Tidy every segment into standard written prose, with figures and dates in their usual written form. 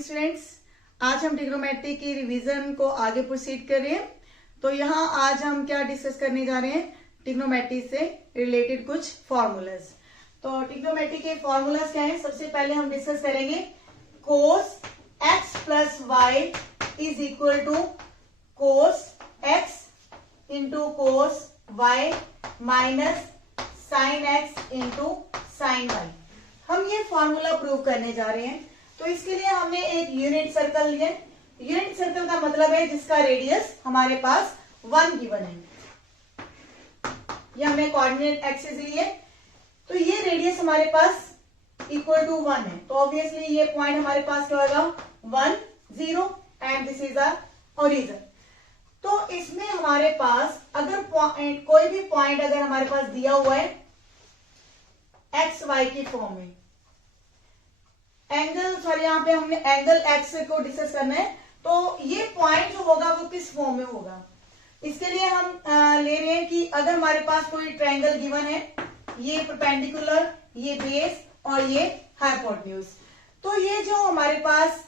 Morning students. आज हम trigonometry की रिवीजन को आगे प्रोसीड कर रहे हैं। तो यहाँ आज हम क्या डिस्कस करने जा रहे हैं, ट्रिग्नोमेट्री से रिलेटेड कुछ फॉर्मूलाज। तो ट्रिग्नोमेट्री के फॉर्मूलाज क्या हैं, सबसे पहले हम डिस्कस करेंगे cos x plus y is equal to cos x into cos y minus sine x into sine y. हम ये फॉर्मूला प्रूव करने जा रहे हैं। तो इसके लिए हमने एक यूनिट सर्कल लिए। यूनिट सर्कल का मतलब है जिसका रेडियस हमारे पास 1 गिवन है। ये हमने कोऑर्डिनेट एक्सिस लिए, तो ये रेडियस हमारे पास इक्वल टू 1 है। तो ऑब्वियसली ये पॉइंट हमारे पास क्या होगा, 1 0 and this is our origin. तो इसमें हमारे पास अगर कोई भी पॉइंट अगर हमारे पास दिया हुआ है एक्स वाई की फॉर्म में, एंगल सॉरी यहाँ पे हमने एंगल एक्स को डिस्कस करना है। तो ये पॉइंट जो होगा वो किस फॉर्म में होगा, इसके लिए हम ले रहे हैं कि अगर हमारे पास कोई ट्रायंगल गिवन है, ये परपेंडिकुलर, ये बेस और ये हाइपोटेन्यूज। तो ये जो हमारे पास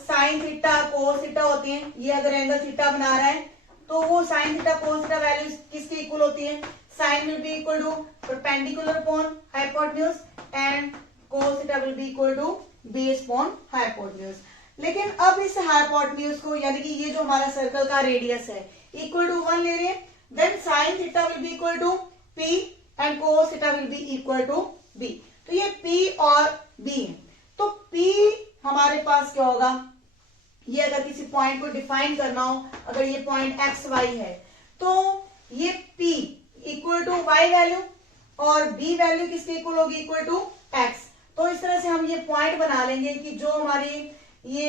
साइन थीटा कोस थीटा होती है, ये अगर एंगल थीटा बना रहा है तो वो sine theta cos theta values किसके इक्वल होती है, sine will be equal to perpendicular upon hypotenuse and cos theta will be equal to base upon hypotenuse। लेकिन अब इस हाइपोटेन्यूज को यानी कि ये जो हमारा सर्कल का रेडियस है इक्वल टू 1 ले रहे हैं, then sine theta will be equal to p and cos theta will be equal to b। तो ये p और b है। तो p हमारे पास क्या होगा, ये अगर किसी पॉइंट को डिफाइन करना हो, अगर ये पॉइंट एक्स वाई है तो ये p equal to y value और b वैल्यू किसके इक्वल होगी, इक्वल टू x। तो इस तरह से हम ये पॉइंट बना लेंगे कि जो हमारी ये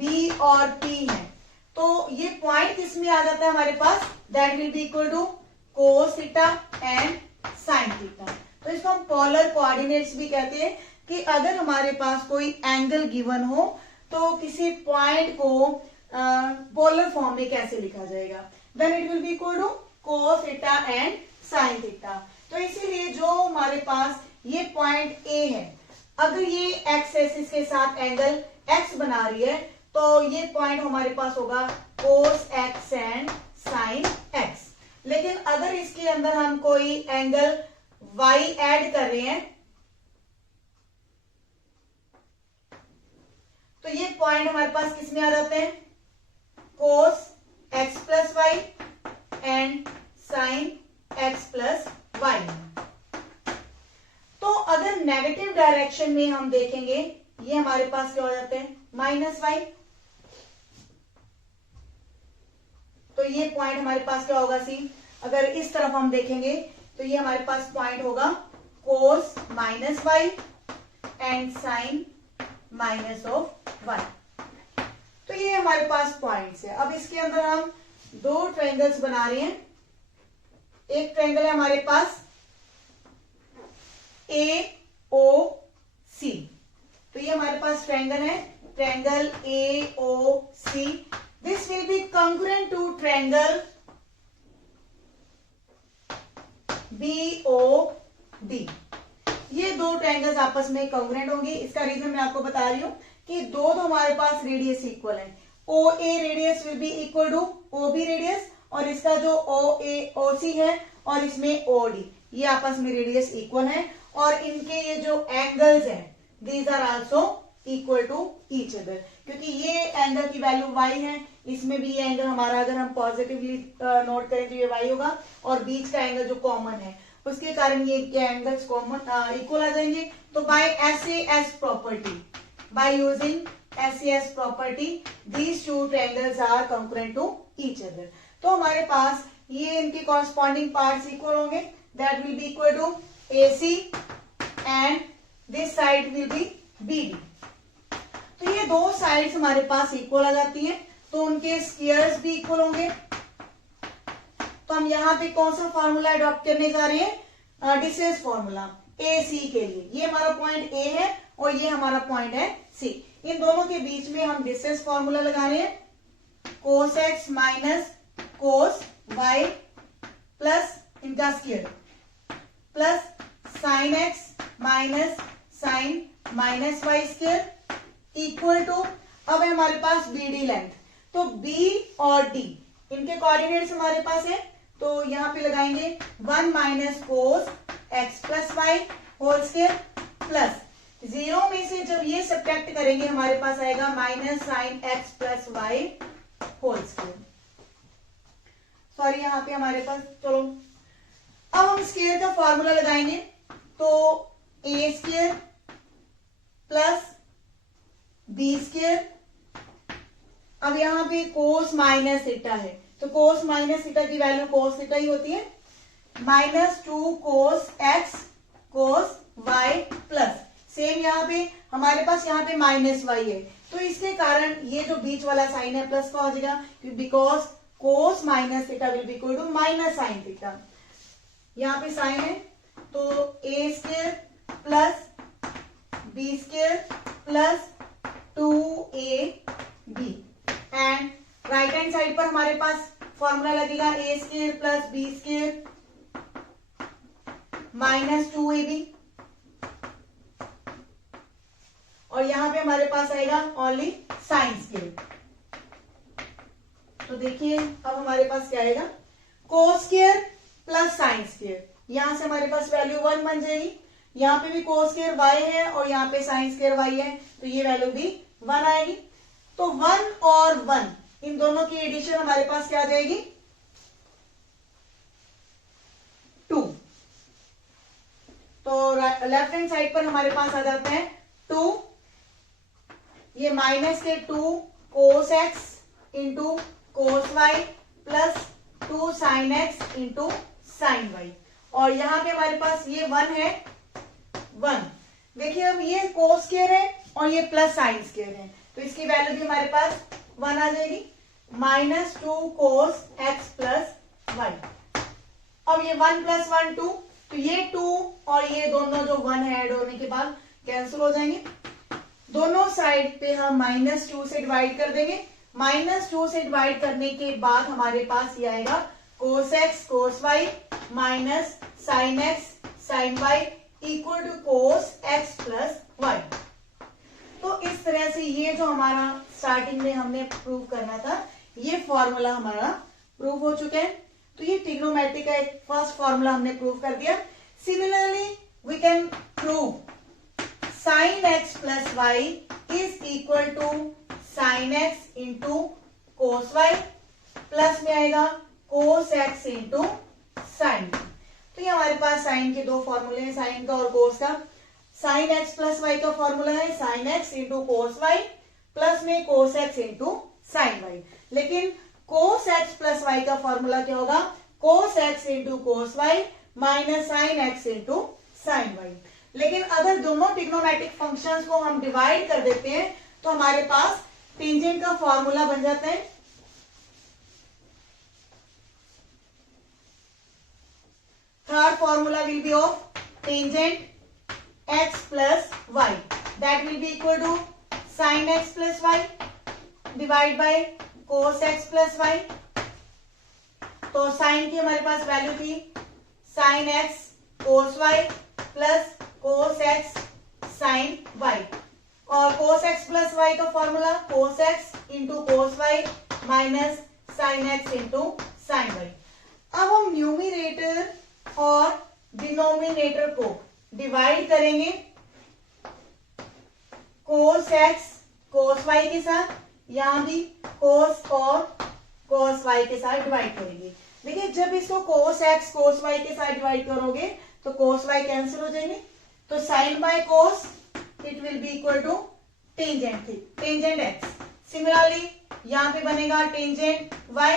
B और P है, तो ये पॉइंट किस में आ जाता है हमारे पास, that will be equal to cos theta and sine theta. तो इसको हम पोलर कोऑर्डिनेट्स भी कहते हैं कि अगर हमारे पास कोई एंगल गिवन हो तो किसी पॉइंट को पोलर फॉर्म में कैसे लिखा जाएगा, then it will be equal to cos theta and sine theta. तो इसीलिए जो हमारे पास ये पॉइंट A है, अगर ये एक्स एक्सिस के साथ एंगल x बना रही है तो ये पॉइंट हमारे पास होगा cos x and sin x। लेकिन अगर इसके अंदर हम कोई एंगल y ऐड कर रहे हैं तो ये पॉइंट हमारे पास किस में आ जाते हैं, cos x plus y and sin x plus y. तो अगर नेगेटिव डायरेक्शन में हम देखेंगे ये हमारे पास क्या हो जाते हैं, माइनस वाई। तो ये पॉइंट हमारे पास क्या होगा सी, अगर इस तरफ हम देखेंगे तो ये हमारे पास पॉइंट होगा cos minus y and sine minus of y. तो ये हमारे पास पॉइंट्स है। अब इसके अंदर हम दो ट्रायंगल्स बना रहे हैं। एक ट्रायंगल है हमारे पास AOC। तो ये हमारे पास ट्रायंगल है, triangle AOC। This will be congruent to triangle BOD। ये दो ट्रायंगल्स आपस में कॉन्ग्रुएंट होंगे। इसका रीजन मैं आपको बता रही हूं कि दो हमारे पास रेडियस इक्वल है। OA radius will be equal to OB radius, और इसका जो OC है और इसमें OD, ये आपस में रेडियस इक्वल है। और इनके ये जो एंगल्स हैं these are also equal to each other, क्योंकि ये एंगल की वैल्यू y है, इसमें भी ये एंगल हमारा अगर हम पॉजिटिवली नोट करें तो ये y होगा, और बीच का एंगल जो कॉमन है उसके कारण ये एंगल्स कॉमन इक्वल आ जाएंगे। तो by SAS property, by using SAS property these two triangles are congruent to each other. तो हमारे पास ये इनके कॉरस्पॉन्डिंग पार्ट्स इक्वल होंगे, that will be equal to AC and this side will be BD। तो ये दो साइड्स हमारे पास इक्वल आ जाती हैं, तो उनके स्क्वायर्स भी इक्वल होंगे। तो हम यहाँ पे कौन सा फॉर्मूला अडॉप्ट करने जा रहे हैं, डिस्टेंस फॉर्मूला AC के लिए। ये हमारा पॉइंट A है और ये हमारा पॉइंट है C। इन दोनों के बीच में हम डिस्टेंस फॉर्मूला लगा रहे हैं, cos x minus cos y plus इनका square plus sine x minus sine minus y square equal to, अब है हमारे पास बी डी लेंथ, तो बी और डी इनके कोऑर्डिनेट्स हमारे पास है, तो यहां पे लगाएंगे 1 minus cos x plus y whole square plus 0 में से जब ये सब्ट्रैक्ट करेंगे हमारे पास आएगा minus sine x plus y whole square. Sorry यहां पे हमारे पास, चलो अब हम स्क्वायर का फॉर्मूला लगाएंगे, तो a square plus b square, अब यहां पे कोस माइनस थीटा है, तो कोस माइनस थीटा की वैल्यू कोस थीटा ही होती है, minus 2 cos x cos y plus, same यहाँ पे हमारे पास यहाँ पे माइनस वाई है, तो इसके कारण ये जो बीच वाला साइन है प्लस का हो जाएगा, because cos minus theta will be equal to minus sine theta. यहाँ पे साइन है, तो a square plus b square plus 2ab and right hand side पर हमारे पास फॉर्मूला लगेगा a square plus b square minus 2ab, और यहां पे हमारे पास आएगा ओनली साइन स्क्वायर। तो देखिए अब हमारे पास क्या आएगा, cos square plus sine square, यहां से हमारे पास वैल्यू 1 बन जाएगी, यहाँ पे भी कोस स्क्वायर y है और यहाँ पे साइन स्क्वायर y है, तो ये वैल्यू भी 1 आएगी। तो 1 और 1 इन दोनों की एडिशन हमारे पास क्या आ जाएगी, 2। तो लेफ्ट हैंड साइड पर हमारे पास आ जाते हैं 2, ये माइनस के 2 cos x into cos y plus 2 sine x into sine y, और यहां पे हमारे पास ये 1 है 1। देखिए अब ये कोस स्क्वायर है और ये प्लस साइन स्क्वायर है, तो इसकी वैल्यू भी हमारे पास 1 आ जाएगी, minus 2 cos x plus y. अब ये 1 प्लस 1 2, तो ये 2 और ये दोनों जो 1 है ऐड होने के बाद कैंसिल हो जाएंगे, दोनों साइड पे हम माइनस 2 से डिवाइड कर देंगे, माइनस 2 से डिवाइड करने के बाद हमारे पास ये आएगा cos x cos y minus sine x sine y equal to cos x plus y. तो इस तरह से ये जो हमारा स्टार्टिंग में हमने प्रूव करना था, ये फॉर्मूला हमारा प्रूव हो चुका है। तो ये ट्रिग्नोमेट्री का एक फर्स्ट फॉर्मूला हमने प्रूव कर दिया। Similarly we can prove sine x plus y is equal to sine x into cos y, plus में आएगा कोस एक्स इंटू साइन। तो ये हमारे पास साइन के दो फॉर्मूले हैं, साइन का और कोस का। साइन एक्स प्लस वाई का फॉर्मूला है sine x into cos y plus में cos x into sine y, लेकिन कोस एक्स प्लस वाई का फॉर्मूला क्या होगा, cos x into cos y minus sine x into sine y. लेकिन अगर दोनों ट्रिग्नोमेट्रिक फंक्शंस को हम डिवाइड कर देते हैं तो हमारे पास टेंजेंट का फॉर्मूला बन जाता है third formula will be of tangent x plus y, that will be equal to sin x plus y divide by cos x plus y। तो sin की हमारे पास वैल्यू थी sin x cos y plus cos x sin y, और cos x plus y का formula cos x into cos y minus sin x into sin y। अब हम numerator और denominator को डिवाइड करेंगे cos x cos y के साथ, यहां भी cos और cos y के साथ डिवाइड करेंगे। देखिए जब इसको cos x cos y के साथ डिवाइड करोगे तो cos y कैंसिल हो जाएंगे, तो sin by cos it will be equal to tangent x। Similarly यहां पे बनेगा टेंजेंट y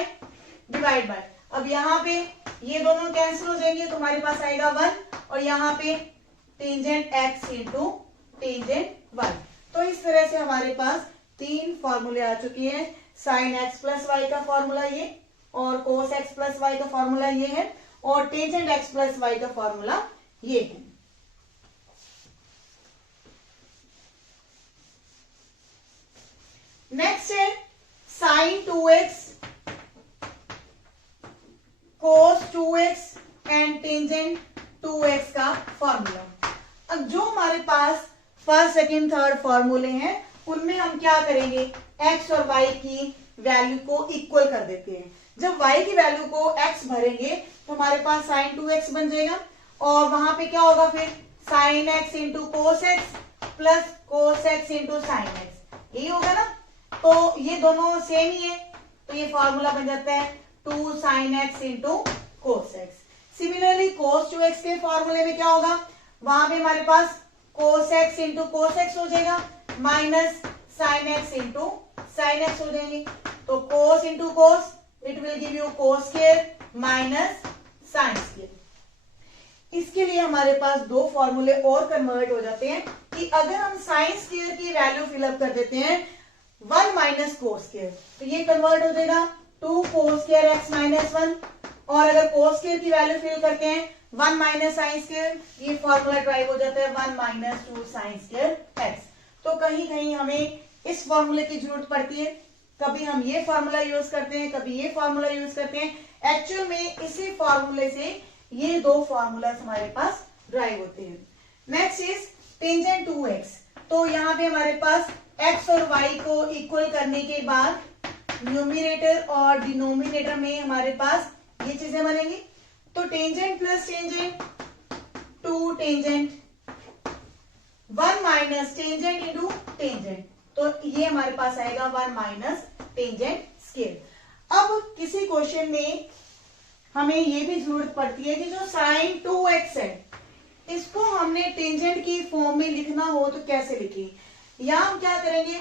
डिवाइड बाय, अब यहाँ पे ये दोनों कैंसिल हो जाएंगे तो हमारे पास आएगा 1, और यहाँ पे tangent x into tangent y। तो इस तरह से हमारे पास तीन फॉर्मूले आ चुके हैं, साइन x प्लस वाई का फॉर्मूला ये, और कोस x प्लस वाई का फॉर्मूला ये है, और टेंजेंट x प्लस वाई का फॉर्मूला ये है। नेक्स्ट है sign 2x cos 2x and tangent 2x का फॉर्मूला। अब जो हमारे पास फर्स्ट सेकंड थर्ड फॉर्मूले हैं उनमें हम क्या करेंगे, x और y की वैल्यू को इक्वल कर देते हैं। जब y की वैल्यू को x भरेंगे तो हमारे पास sin 2x बन जाएगा, और वहां पे क्या होगा फिर sin x into cos x plus cos x into sine x, यही होगा ना। तो ये दोनों सेम ही है, तो ये फॉर्मूला बन जाता है 2 sin x into cos x. Similarly cos 2x के फॉर्मूले में क्या होगा, वहां पे हमारे पास cos x into cos x हो जाएगा minus sine x into sine x हो जाएंगे। तो cos into cos it will give you cos square minus sine square. इसके लिए हमारे पास दो फॉर्मूले और कन्वर्ट हो जाते हैं कि अगर हम साइन स्क्वायर की वैल्यू फिलअप कर देते हैं 1 माइनस कोस स्क्वायर, तो ये कन्वर्ट हो जाएगा 2 कोस स्क्वायर एक्स माइनस 1, और अगर कोस स्क्वायर की वैल्यू फिल करते हैं 1 माइनस साइन स्क्वायर, ये फॉर्मूला ड्राइव हो जाता है 1 माइनस 2 साइन स्क्वायर एक्स। तो कहीं कहीं हमें इस फॉर्मूले की जरूरत पड़ती है, कभी हम ये फॉर्मूला यूज करते हैं, कभी ये फॉर्मूला यूज करते हैं। एक्चुअल में इसी फॉर्मूले से ये दो फॉर्मूला हमारे पास ड्राइव होते हैं। Next is tangent 2x। तो यहाँ पे हमारे पास x और y को इक्वल करने के बाद न्यूमरेटर और डिनोमिनेटर में हमारे पास ये चीजें बनेंगी। तो tangent plus tangent 2 tangent 1 minus tangent into tangent, तो ये हमारे पास आएगा 1 माइनस टेंजेंट स्क्वायर। अब किसी क्वेश्चन में हमें ये भी जरूरत पड़ती है कि जो साइन 2x है इसको हमने टेंजेंट की फॉर्म में लिखना हो तो कैसे लिखें। यहां हम क्या करेंगे,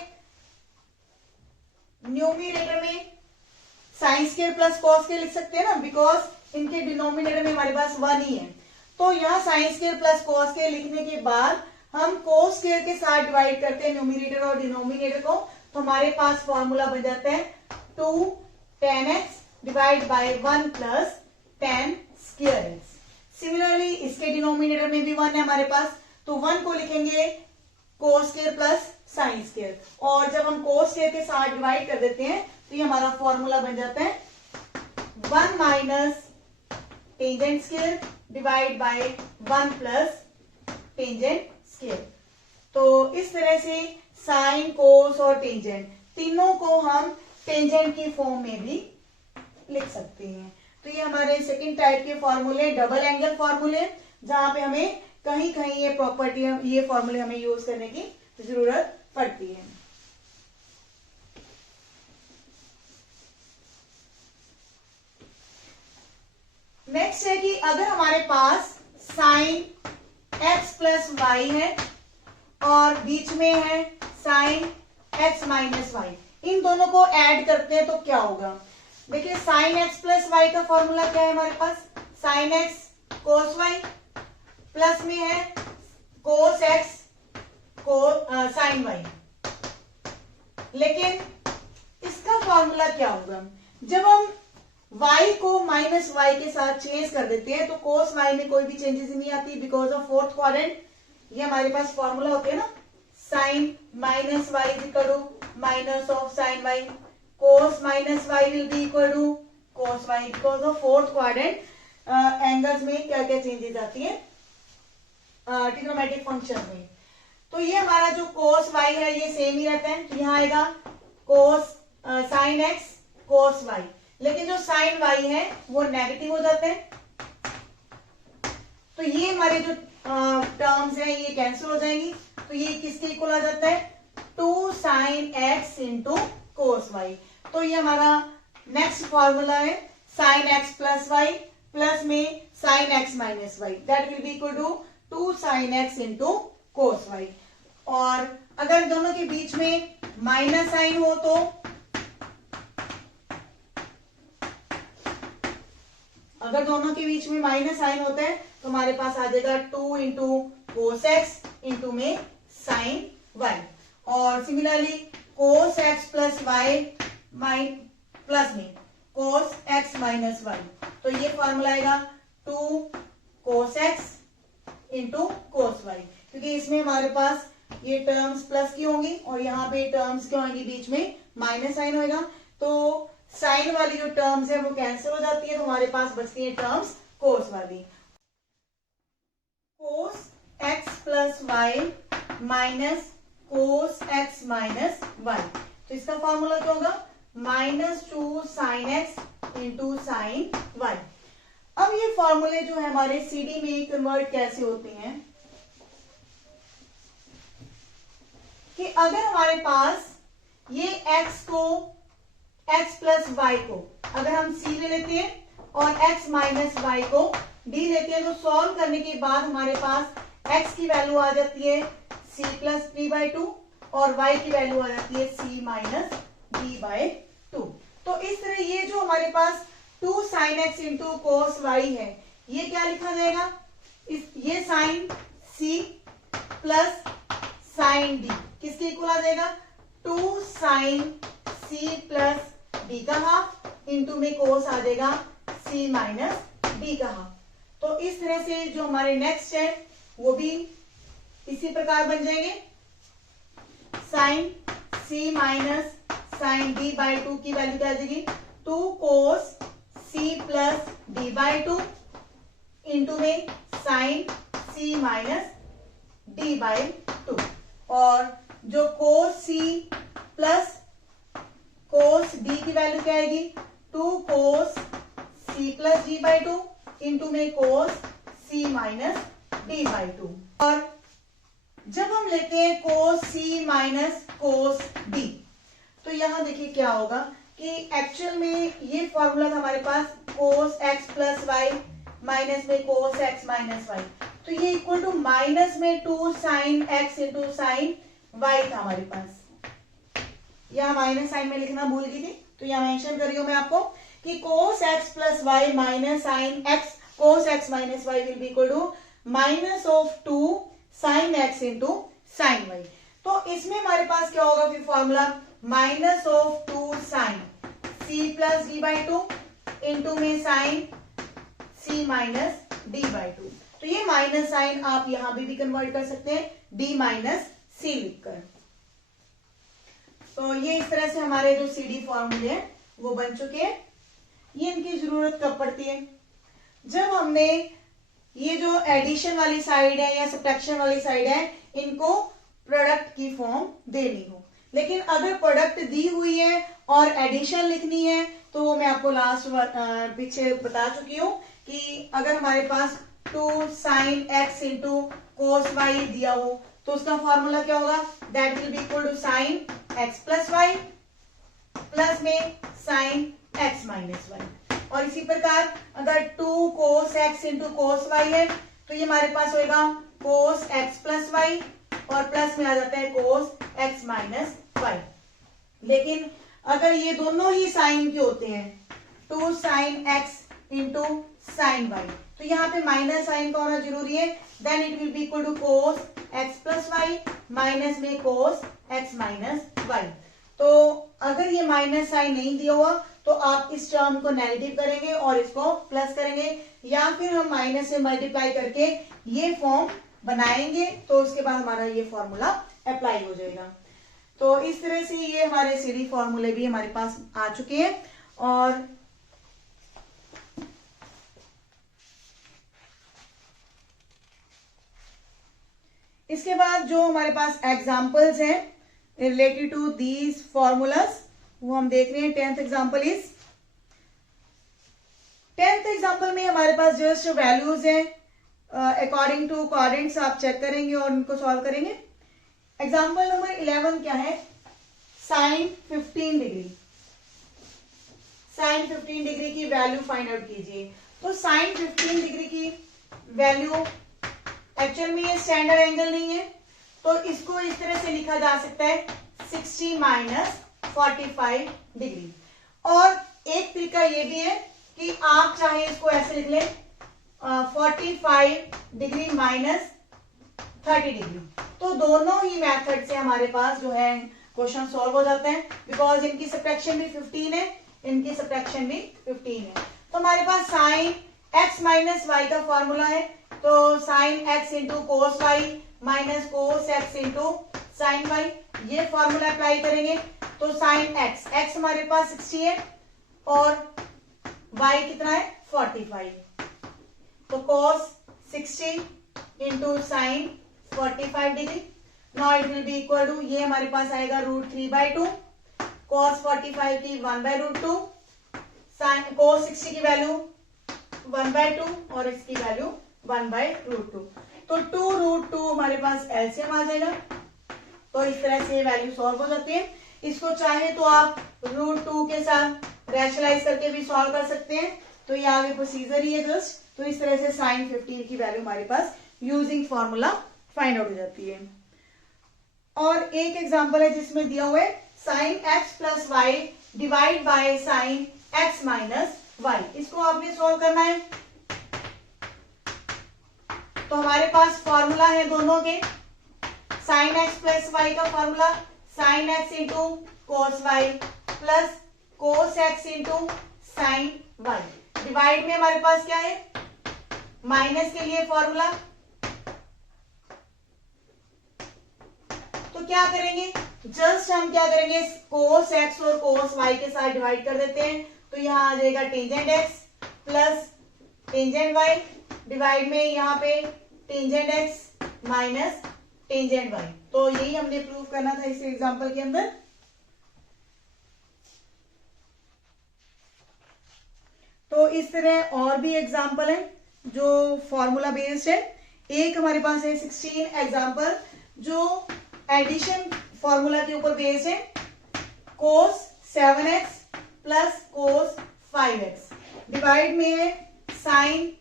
न्यूमरेटर में sine square plus cos square लिख सकते हैं ना, बिकॉज इनके डिनोमिनेटर में हमारे पास 1 ही है। तो यहाँ sine square plus cos square लिखने के बाद हम कोस स्क्वायर के साथ डिवाइड करते हैं न्यूमरेटर और डिनोमिनेटर को, तो हमारे पास फॉर्मूला बन जाता है 2 tan x divide by 1 plus tan square x। Similarly इसके डिनोमिनेटर में भी 1 है हमारे पास, तो 1 को लिखेंगे cos square plus sine square, और जब हम कोस स्क्वायर के साथ डिवाइड कर देते हैं तो ये हमारा फॉर्मूला बन जाता है 1 minus tangent square divide by 1 plus tangent square. तो इस तरह से साइन कोस और टेंजेंट तीनों को हम टेंजेंट की फॉर्म में भी लिख सकते हैं। तो ये हमारे सेकंड टाइप के फॉर्मूले डबल एंगल फॉर्मूले, जहां पे हमें कहीं कहीं ये प्रॉपर्टी ये फॉर्मूले हमें यूज करने की जरूरत पड़ती है। नेक्स्ट है कि अगर हमारे पास साइन x प्लस वाई है और बीच में है साइन x माइनस वाई, इन दोनों को ऐड करते हैं तो क्या होगा। देखिए साइन x प्लस वाई का फॉर्मूला क्या है हमारे पास, साइन x कोस वाई प्लस में है कोस x को साइन वाई। लेकिन इसका फॉर्मूला क्या होगा, जब हम y को माइनस वाई के साथ चेंज कर देते हैं तो कोस y में कोई भी चेंजेस नहीं आती बिकॉज ऑफ फोर्थ क्वाड्रेंट। ये हमारे पास फॉर्मूला होते हैं ना, sine minus y is equal to minus of sine y, cos minus y will be equal to cos y, because of fourth quadrant angles में क्या क्या चेंजेस आती है ट्रिग्नोमेट्रिक फंक्शन में। तो ये हमारा जो कोस वाई है ये सेम ही रहता है, तो यहाँ आएगा कोस साइन एक्स कोस वाई, लेकिन जो साइन वाई है वो नेगेटिव हो जाते हैं। तो ये हमारे जो टर्म्स हैं ये कैंसिल हो जाएंगी, तो ये किसके इक्वल आ जाता है 2 sine x into cos y. तो ये हमारा नेक्स्ट फॉर्मूला है sine x plus y plus में sine x minus y, that will be equal to 2 sine x into cos y. और अगर दोनों के बीच में माइनस साइन हो तो अगर दोनों के बीच में माइनस साइन होता है तो हमारे पास आ जाएगा 2 इंटू कोस एक्स इंटू में साइन वाई। और similarly cos x plus y plus में कोस एक्स माइनस वाई, तो ये फॉर्मूला आएगा 2 cos x into cos y, क्योंकि इसमें हमारे पास ये टर्म्स प्लस की होंगी और यहाँ पे टर्म्स क्या होंगी बीच में माइनस साइन होगा, तो साइन वाली जो टर्म्स है वो कैंसिल हो जाती है, तो हमारे पास बचती है टर्म्स कोस वाली। Cos x plus y minus cos x minus y. तो इसका फॉर्मूला क्या होगा, -2 sine x into sine y. अब ये फॉर्मूले जो है हमारे सीडी में कन्वर्ट कैसे होते हैं कि अगर हमारे पास ये x को x प्लस वाई को अगर हम c ले लेते हैं और x माइनस वाई को d लेते हैं, तो सॉल्व करने के बाद हमारे पास x की वैल्यू आ जाती है c प्लस b बाई 2 और y की वैल्यू आ जाती है c माइनस b बाई 2। तो इस तरह ये जो हमारे पास 2 sine x into cos y है, ये क्या लिखा जाएगा, ये sine c plus sine d किसके इक्वल आ जाएगा, 2 साइन c प्लस d का हाफ इंटू में कोस आ जाएगा c माइनस d का हाफ। तो इस तरह से जो हमारे नेक्स्ट है वो भी इसी प्रकार बन जाएंगे। Sine c minus sine d by 2 की वैल्यू क्या आ जाएगी, 2 cos c plus d by 2 into में sine c minus d by 2, और जो cos c plus cos d की वैल्यू क्या आएगी, 2 cos c plus d by 2 into में cos c minus d by 2। और जब हम लेते हैं cos c minus cos d, तो यहां देखिए क्या होगा कि एक्चुअल में ये फॉर्मूला था हमारे पास कोस x प्लस वाई माइनस में कोस x माइनस वाई, तो ये इक्वल टू माइनस में 2 sine x into sine y था हमारे पास। यहाँ माइनस साइन में लिखना भूल गई थी, तो यहाँ मेंशन कर रही हूं मैं आपको कि cos x plus y minus sine x cos x minus y will be equal to minus of 2 sine x into sine y. तो इसमें हमारे पास क्या होगा फिर formula, minus of 2 sine c plus d by 2 into में sine c minus d by 2। तो ये माइनस साइन आप यहां भी कन्वर्ट कर सकते हैं d माइनस c लिखकर। तो ये इस तरह से हमारे जो सी डी फॉर्मूले हैं वो बन चुके हैं। ये इनकी जरूरत कब पड़ती है, जब हमने ये जो एडिशन वाली साइड है या सब्ट्रैक्शन वाली साइड है इनको प्रोडक्ट की फॉर्म देनी हो। लेकिन अगर प्रोडक्ट दी हुई है और एडिशन लिखनी है तो वो मैं आपको लास्ट पीछे बता चुकी हूं कि अगर हमारे पास 2 sine x into cos y दिया हो तो उसका फॉर्मूला क्या होगा, that will be equal to sine x plus y plus में साइन एक्स माइनस वाई। और इसी प्रकार अगर 2 cos x into cos y है तो ये हमारे पास होगा कोस एक्स प्लस वाई और प्लस में आ जाता है कोस एक्स माइनस वाई। लेकिन अगर ये दोनों ही साइन के होते हैं 2 sine x into sine y, तो यहाँ पे माइनस साइन का होना जरूरी है, then it will be equal to cos x plus y minus में कोस एक्स माइनस वाई। तो अगर ये माइनस साइन नहीं दिया हुआ तो आप इस टर्म को नेगेटिव करेंगे और इसको प्लस करेंगे, या फिर हम माइनस से मल्टीप्लाई करके ये फॉर्म बनाएंगे तो उसके बाद हमारा ये फॉर्मूला अप्लाई हो जाएगा। तो इस तरह से ये हमारे सीडी फॉर्मूले भी हमारे पास आ चुके हैं। और इसके बाद जो हमारे पास एग्जाम्पल्स हैं रिलेटेड टू दीज फॉर्मूलास वो हम देख रहे हैं। 10th example is 10th example में हमारे पास जस्ट वैल्यूज हैं अकॉर्डिंग टू कोऑर्डिनेट्स आप चेक करेंगे और उनको सॉल्व करेंगे। एग्जाम्पल नंबर 11 क्या है, साइन 15 डिग्री। साइन 15 डिग्री की वैल्यू फाइंड आउट कीजिए। तो साइन 15 डिग्री की वैल्यू एक्चुअल में ये स्टैंडर्ड एंगल नहीं है तो इसको इस तरह से लिखा जा सकता है 60 माइनस 45 डिग्री। और एक तरीका ये भी है कि आप चाहे इसको ऐसे लिख लें 45 डिग्री माइनस 30 डिग्री। तो दोनों ही मेथड से हमारे पास जो है क्वेश्चन सॉल्व हो जाते हैं, बिकॉज इनकी सब्ट्रैक्शन भी 15 है, इनकी सब्ट्रैक्शन भी 15 है। तो हमारे पास साइन एक्स माइनस वाई का फॉर्मूला है, तो sine x into cos y minus cos x into sine y, ये फॉर्मूला अप्लाई करेंगे। तो साइन एक्स, एक्स हमारे पास 60 है और वाई कितना है 45, तो cos 60 into sine 45 degree. Now it will be equal to, ये हमारे पास आएगा √3/2, cos 45 की 1/√2, sin cos 60 की वैल्यू 1/2 और इसकी वैल्यू 1/√2। तो 2√2 हमारे पास एलसीएम आ जाएगा। तो इस तरह से वैल्यू सॉल्व हो जाती है। इसको चाहे तो आप √2 के साथ रैशनलाइज करके भी सॉल्व कर सकते हैं। तो ये आगे प्रोसीजर ही है जस्ट। तो इस तरह से sin 15 की वैल्यू हमारे पास यूजिंग फॉर्मूला फाइंड आउट हो जाती है। और एक एग्जांपल है जिसमें दिया हुआ है sin x plus y divide by sin x minus y. इसको आपने सॉल्व करना है। तो हमारे पास फॉर्मूला है दोनों के, sin x प्लस वाई का formula sin x into cos y plus cos x into sine y. Divide में हमारे पास क्या है, माइनस के लिए फॉर्मूला। तो क्या करेंगे, जस्ट हम क्या करेंगे, कोस x और कोस y के साथ डिवाइड कर देते हैं। तो यहाँ आ जाएगा tangent x plus tangent y, divide में यहाँ पे tangent x minus tangent y। तो यही हमने प्रूव करना था इस एग्जांपल के अंदर। तो इस तरह और भी एग्जांपल है जो फॉर्मूला बेस्ड है। एक हमारे पास है 16 एग्जांपल जो एडिशन फॉर्मूला के ऊपर बेस्ड है। कोस 7x plus cos 5x, divide में है sign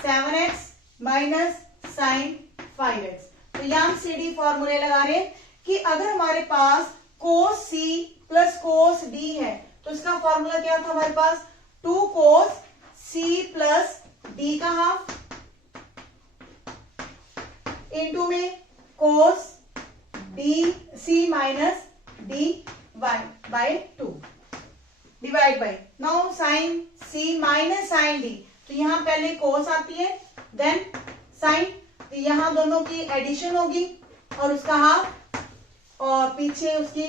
7x minus sign 5x। तो यहां CD फॉर्मूले लगा रहे हैं कि अगर हमारे पास cos C plus cos D है तो इसका फॉर्मूला क्या था हमारे पास, 2 कोस C प्लस D का हाफ इंटू में cos C minus D by 2 divide by, now sine C minus sine D। तो यहां पहले कोस आती है देन साइन, तो यहां दोनों की एडिशन होगी और उसका हाफ, और पीछे उसकी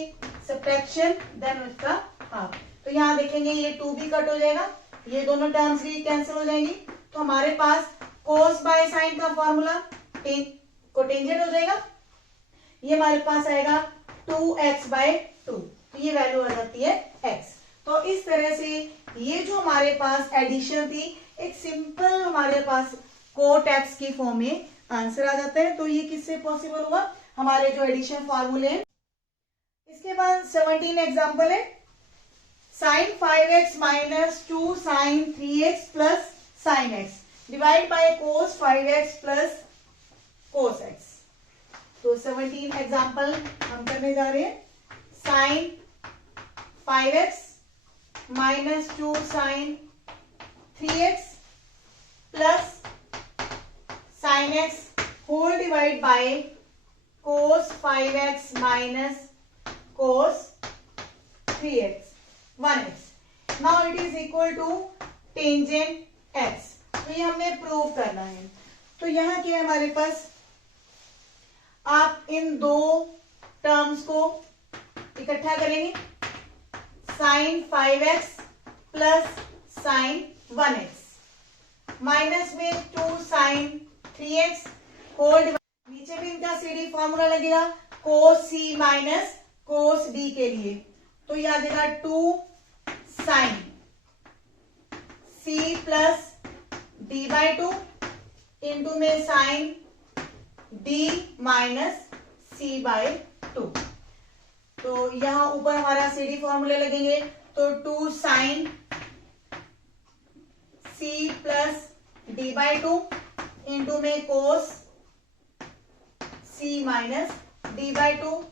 सब्ट्रैक्शन देन उसका हाफ। तो यहां देखेंगे ये 2 भी कट हो जाएगा, ये दोनों टर्म्स भी कैंसिल हो जाएंगी। तो हमारे पास कोस बाय साइन का फॉर्मूला कोटेंजेंट हो जाएगा। ये हमारे पास आएगा 2x/2, तो ये वैल्यू आ जाती है x। तो इस तरह से ये जो हमारे पास एडिशन थी, एक सिंपल हमारे पास कोट एक्स की फॉर्म में आंसर आ जाता है। तो ये किससे पॉसिबल हुआ, हमारे जो एडिशन फॉर्मूले हैं। इसके बाद 17 एग्जांपल है, sin 5x minus 2 sin 3x plus sin x divide by cos 5x plus cos x। तो 17 एग्जांपल हम करने जा रहे हैं। sin 5x minus 2 sin 3x plus sin x whole divide by cos 5x minus cos 3x 1x। Now it is equal to tangent x। तो ये हमने prove करना है। तो यहाँ क्या है हमारे पास, आप इन दो टर्म्स को इकट्ठा करेंगे, sin 5x plus sin 1x minus में 2 sin 3x होल, नीचे भी इनका CD फॉर्मूला लगेगा cos C minus cos D के लिए। तो ये आ जाएगा 2 sin C plus D/2 into में sin D माइनस C/2। तो यहां ऊपर हमारा CD फॉर्मूले लगेंगे। तो 2 sin C plus D/2 into में cos C minus D/2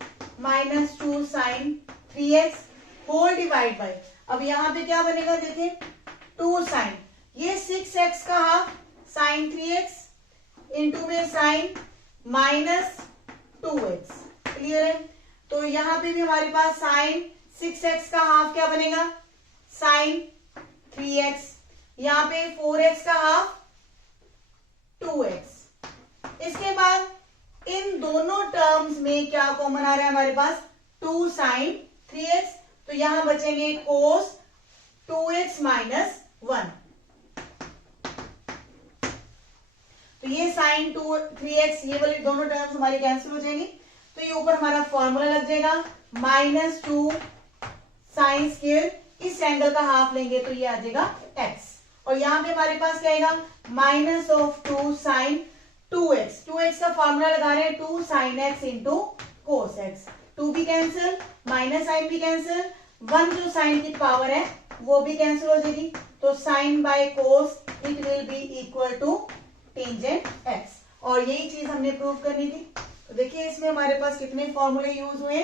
minus 2 sin 3x whole divide by, अब यहां पे क्या बनेगा देखें, 2 sin, ये 6x का हाफ sin 3x इंटू में sin माइनस 2x। क्लियर है। तो यहां पे भी हमारे पास sin 6x का हाफ क्या बनेगा, sin 3x, यहां पे 4x का हाफ 2x। इसके बाद इन दोनों टर्म्स में क्या कॉमन आ रहा है हमारे पास, 2 sin 3x। तो यहां बचेंगे cos 2x माइनस 1। तो ये sin 3x, ये वाली दोनों टर्म्स हमारी कैंसिल हो जाएंगी। तो तो ये ऊपर हमारा फॉर्मूला लग जाएगा -2 साइन स्क्वायर, इस एंगल का हाफ लेंगे तो ये आ जाएगा x, और यहाँ पे हमारे पास क्या आएगा -2 साइन 2x, 2x का फॉर्मूला लगा रहे हैं 2 sine x into cos x, 2 भी कैंसिल, माइनस साइन भी कैंसिल, 1 जो साइन की पावर है वो भी कैंसिल हो जाएगी, तो sine by cos it will be equal to tangent x, और यही चीज हमने प्रूव करनी थी। तो देखिए इसमें हमारे पास कितने फॉर्मूले यूज हुए,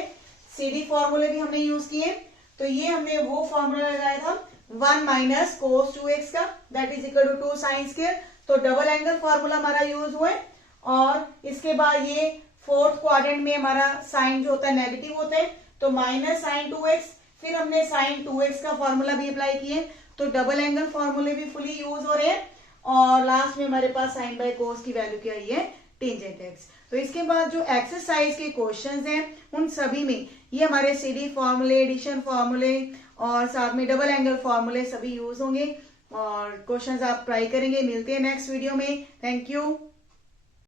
सीडी फॉर्मूले भी हमने यूज किए, तो ये हमने वो फॉर्मूला लगाया था 1 माइनस कोस 2x का, that is equal to 2 sine square, तो डबल एंगल फॉर्मूला हमारा यूज हुआ है। और इसके बाद ये फोर्थ क्वाड्रेंट में हमारा साइन जो होता है नेगेटिव होता है, तो माइनस साइन 2x, फिर हमने साइन 2x का फॉर्मूला भी अप्लाई किए, तो डबल एंगल फॉर्मूले भी फुली यूज हो रहे हैं, और लास्ट में हमारे पास साइन बाय कोस की वैल्यू क्या आई है टेंजेंट x। तो इसके बाद जो एक्सरसाइज के क्वेश्चंस हैं उन सभी में ये हमारे सीडी फॉर्मूले, एडिशन फॉर्मूले और साथ में डबल एंगल फॉर्मूले सभी यूज होंगे, और क्वेश्चंस आप ट्राई करेंगे। मिलते हैं नेक्स्ट वीडियो में, थैंक यू।